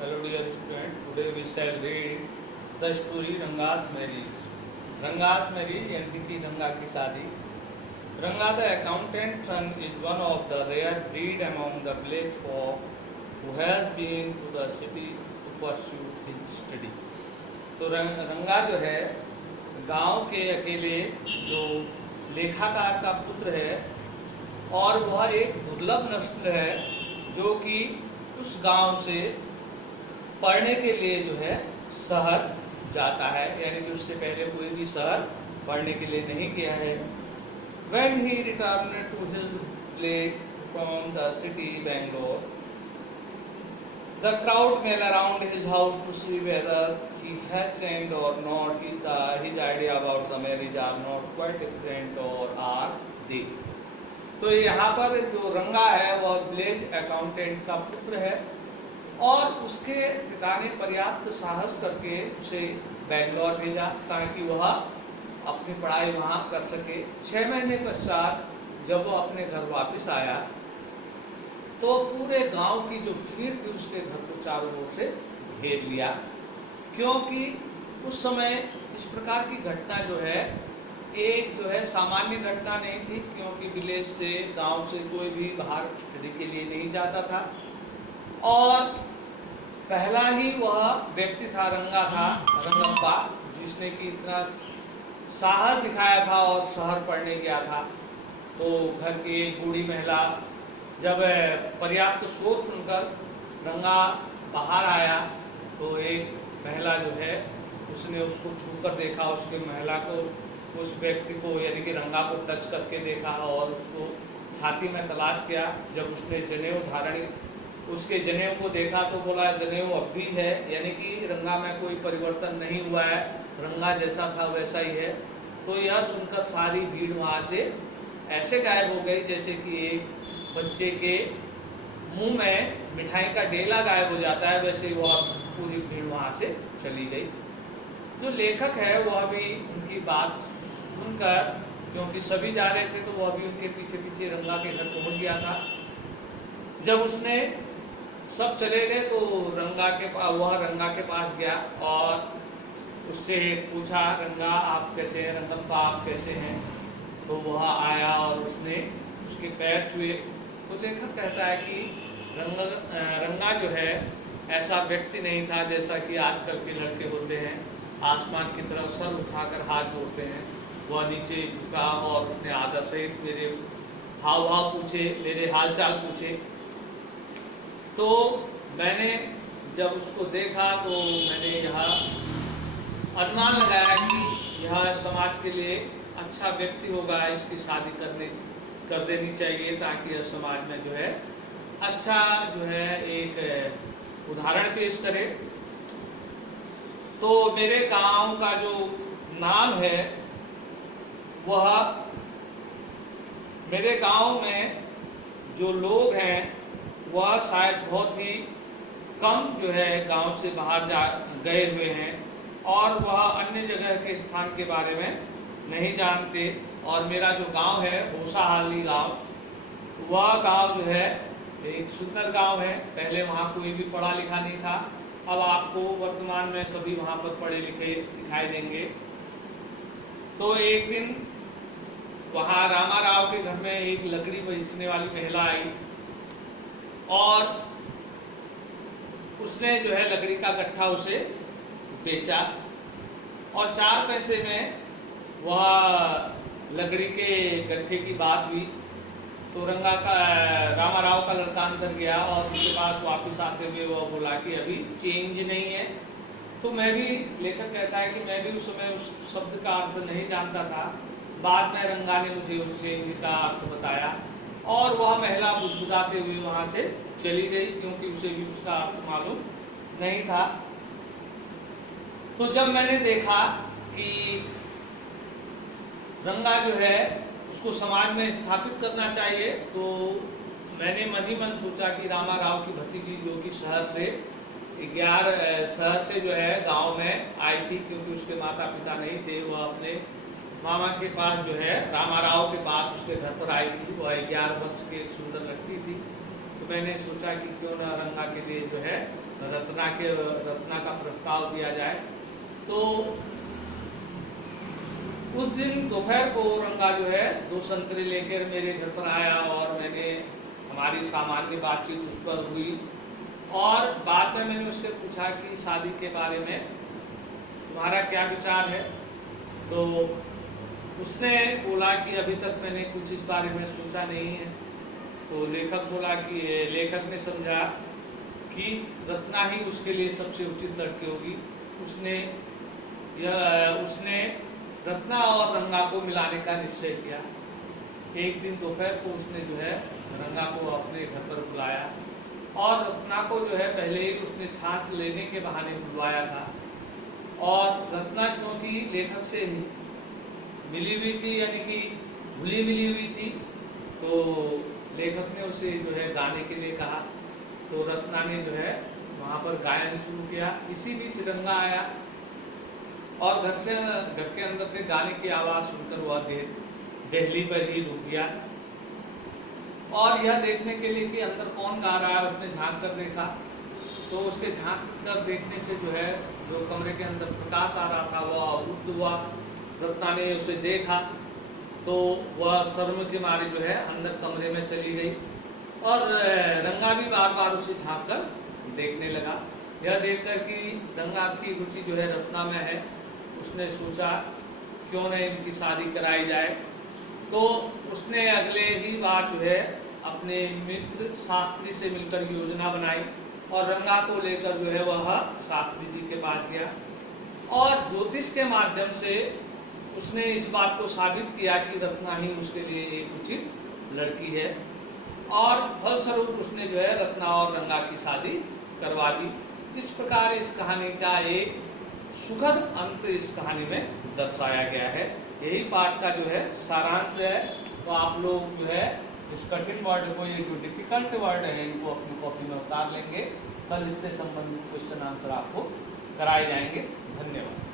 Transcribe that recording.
Hello dear student, today we shall read the story Ranga's marriage. Ranga's marriage यानी कि रंगा की शादी. Ranga the accountant son is one of the rare breed among the village folk who has been to the city to pursue his study. तो रंगा जो है गांव के अकेले जो लेखाकार का पुत्र है और वह एक दुर्लभ नस्ल है जो कि उस गांव से पढ़ने के लिए जो है शहर जाता है, यानी कि उससे पहले कोई भी शहर पढ़ने के लिए नहीं गया है. When he returned to his village from the city Bangalore, the crowd gathered around his house to see whether he has changed or not. His idea about the marriage are not quite different or are they? तो यहाँ पर जो रंगा है वह village accountant का पुत्र है और उसके पिता ने पर्याप्त साहस करके उसे बेंगलोर भेजा ताकि वह अपनी पढ़ाई वहाँ कर सके. 6 महीने पश्चात जब वह अपने घर वापस आया तो पूरे गांव की जो भीड़ थी उसके घर को चारों ओर से घेर लिया, क्योंकि उस समय इस प्रकार की घटना जो है एक जो है सामान्य घटना नहीं थी, क्योंकि विलेज से गांव से कोई भी बाहर स्टडी के लिए नहीं जाता था और पहला ही वह व्यक्ति था रंगा था रंगप्पा, जिसने कि इतना साहस दिखाया था और शहर पढ़ने गया था. तो घर की एक बूढ़ी महिला जब पर्याप्त शोर सुनकर रंगा बाहर आया तो एक महिला जो है उसने उसको छूकर देखा, उसके महिला को उस व्यक्ति को यानी कि रंगा को टच करके देखा और उसको छाती में तलाश किया. जब उसने जनेऊ धारण उसके जनेऊ को देखा तो बोला जनेऊ अब भी है, यानी कि रंगा में कोई परिवर्तन नहीं हुआ है, रंगा जैसा था वैसा ही है. तो यह सुनकर सारी भीड़ वहाँ से ऐसे गायब हो गई जैसे कि एक बच्चे के मुंह में मिठाई का डेला गायब हो जाता है, वैसे वह पूरी भीड़ वहाँ से चली गई. जो लेखक है वह भी उनकी बात सुनकर, क्योंकि सभी जा रहे थे तो वह भी उनके पीछे पीछे रंगा के घर पहुँच गया था. जब उसने सब चले गए तो वह रंगा के पास गया और उससे पूछा रंगा आप कैसे हैं, रंगप्पा आप कैसे हैं. तो वह आया और उसने उसके पैर छुए. तो लेखक कहता है कि रंगा जो है ऐसा व्यक्ति नहीं था जैसा कि आजकल के लड़के होते हैं, आसमान की तरफ सर उठाकर हाथ जोड़ते हैं. वह नीचे झुका और उसने आदर सहित मेरे हाव भाव पूछे, मेरे हालचाल पूछे. तो मैंने जब उसको देखा तो मैंने यह अनुमान लगाया कि यह समाज के लिए अच्छा व्यक्ति होगा, इसकी शादी कर देनी चाहिए ताकि यह समाज में जो है अच्छा जो है एक उदाहरण पेश करे. तो मेरे गांव का जो नाम है वह मेरे गांव में जो लोग हैं वह शायद बहुत ही कम जो है गांव से बाहर गए हुए हैं और वह अन्य जगह के स्थान के बारे में नहीं जानते. और मेरा जो गांव है होसाहाली गांव, वह गांव जो है एक सुंदर गांव है. पहले वहाँ कोई भी पढ़ा लिखा नहीं था, अब आपको वर्तमान में सभी वहाँ पर पढ़े लिखे दिखाई देंगे. तो एक दिन वहाँ रामा राव के घर में एक लकड़ी बेचने वाली महिला आई और उसने जो है लकड़ी का गट्ठा उसे बेचा और 4 पैसे में वह लकड़ी के गट्ठे की बात हुई. तो रामा राव का लड़का अंदर गया और उसके पास वापस आते हुए वह बोला कि अभी चेंज नहीं है. तो मैं भी, लेखक कहता है कि मैं भी उस समय उस शब्द का अर्थ नहीं जानता था. बाद में रंगा ने मुझे उस चेंज का अर्थ बताया और वह महिला बुदबुदाते हुए वहाँ से चली गई, क्योंकि उसे भी उसका अर्थ मालूम नहीं था. तो जब मैंने देखा कि रंगा जो है उसको समाज में स्थापित करना चाहिए तो मैंने मन ही मन सोचा कि रामा राव की भतीजी जो कि शहर से जो है गांव में आई थी, क्योंकि उसके माता पिता नहीं थे, वह अपने मामा के पास जो है रामा राव के पास उसके घर पर आई थी. वह 11 वर्ष की एक सुंदर लड़की थी. तो मैंने सोचा कि क्यों ना रंगा के लिए जो है रत्ना रत्ना का प्रस्ताव दिया जाए। तो उस दिन दोपहर को रंगा जो है 2 संतरे लेकर मेरे घर पर आया और हमारी सामान्य बातचीत उस पर हुई और बाद में मैंने उससे पूछा कि शादी के बारे में तुम्हारा क्या विचार है। तो उसने बोला कि अभी तक मैंने कुछ इस बारे में सोचा नहीं है। तो लेखक ने समझा कि रत्ना ही उसके लिए सबसे उचित लड़की होगी। उसने रत्ना और रंगा को मिलाने का निश्चय किया। एक दिन दोपहर को उसने जो है रंगा को अपने घर पर बुलाया और रत्ना को जो है पहले ही उसने छांट लेने के बहाने बुलवाया था। और रत्ना क्योंकि लेखक से मिली हुई थी, यानी कि घुली मिली हुई थी, तो लेखक ने उसे जो है गाने के लिए कहा। तो रत्ना ने जो है वहाँ पर गायन शुरू किया। इसी बीच रंगा आया और घर के अंदर से गाने की आवाज़ सुनकर वह देहली पर ही रुक गया और यह देखने के लिए कि अंदर कौन गा रहा है उसने झांक कर देखा। तो उसके झांक कर देखने से जो है जो कमरे के अंदर प्रकाश आ रहा था वह अवरुद्ध हुआ। रत्ना ने उसे देखा तो वह शर्म के मारे जो है अंदर कमरे में चली गई और रंगा भी बार बार उसे झांक कर देखने लगा। यह देखकर कि रंगा की रुचि जो है रत्ना में है, उसने सोचा क्यों नहीं इनकी शादी कराई जाए। तो उसने अगले ही बार जो है अपने मित्र शास्त्री से मिलकर योजना बनाई और रंगा को लेकर जो है वह शास्त्री जी के पास गया और ज्योतिष के माध्यम से उसने इस बात को साबित किया कि रत्ना ही उसके लिए एक उचित लड़की है और फलस्वरूप उसने जो है रत्ना और रंगा की शादी करवा दी। इस प्रकार इस कहानी का एक सुखद अंत इस कहानी में दर्शाया गया है। यही पाठ का जो है सारांश है। तो आप लोग जो है इस कठिन वर्ड को, ये जो डिफिकल्ट वर्ड है, इनको अपनी कॉपी में उतार लेंगे। कल इससे संबंधित क्वेश्चन आंसर आपको कराए जाएंगे। धन्यवाद।